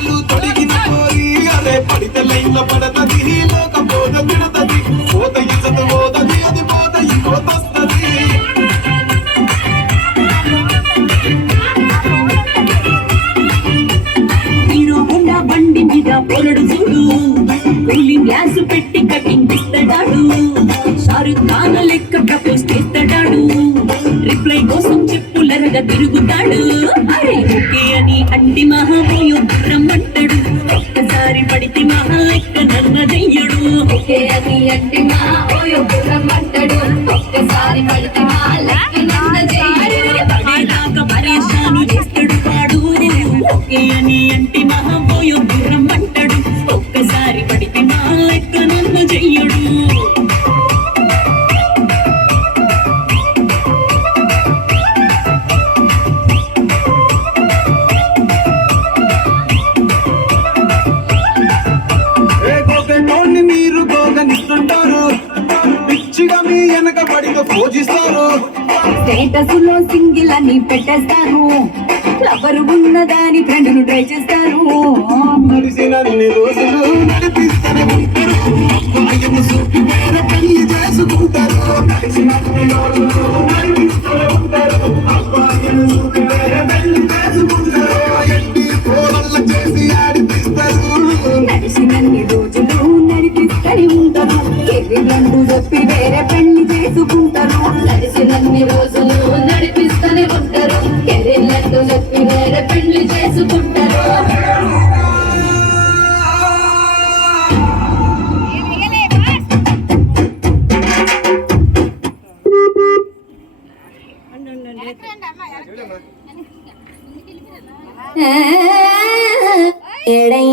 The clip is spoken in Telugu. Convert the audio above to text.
కాలు తొడిగిన కోరి అదే పడితే లైన్ల పడతది లేకపోత తిడతది పోత ఇసత పోతది అది పోత ఇంకోతొస్తది హీరో హోండా బండి మీద పొరడు చూడు కూలింగ్ గ్లాస్ పెట్టి కటింగ్ ఇస్తాడు షారుఖ్ ఖాన్ లెక్క ప్రపోజ్ చేస్తాడు రిప్లై కోసం చెప్పులరగా తిరుగుతాడు అరే ఓకే అని అంటి మహామోయో రమ్మంటాడు ఒక్కసారి పడితే మహా లెక్క నమ్మదయ్యడు ఓకే అని అంటే మహామోయో రమ్మంటాడు ఒక్కసారి పడితే మహా లెక్క నమ్మదయ్యడు పడేదాకా పరేషాను చేస్తాడు వాడు ఓకే అని అంటే మహామోయో రమ్మంటాడు ఒక్కసారి పడితే మహా లెక్క నమ్మదయ్యడు మీరు గోగనిస్తుంటారు పిచ్చిగా మీ వెనక పడిగా పూజిస్తారు స్టేటస్ లో సింగిల్ అని పెట్టేస్తారు లవరు ఉన్నదాని ఫ్రెండ్ ను ట్రై చేస్తారు నడిచినన్ని రోజులు నడిపిస్తూనే ఉంటారు అబ్బాయిని చూపి వేరే పెళ్లి చేసుకుంటారు నడిచినన్ని రోజులు నడిపిస్తూనే ఉంటారు అబ్బాయిని చూపి వేరే పెళ్లి చేసుకుంటారు ఎట్టి పోవల్ల చేసి ఆడిపిస్తారు నడిచినన్ని రోజులు నడిపిస్తూనే ఉంటారు కెరీర్లంటూ చెప్పి వేరే పెళ్లి చేసుకుంటారు నడిచినన్ని రోజులు నడిపిస్తూనే ఉంటారు కెరీర్లంటూ చెప్పి వేరే పెళ్లి చేసుకుంటారు ఏడై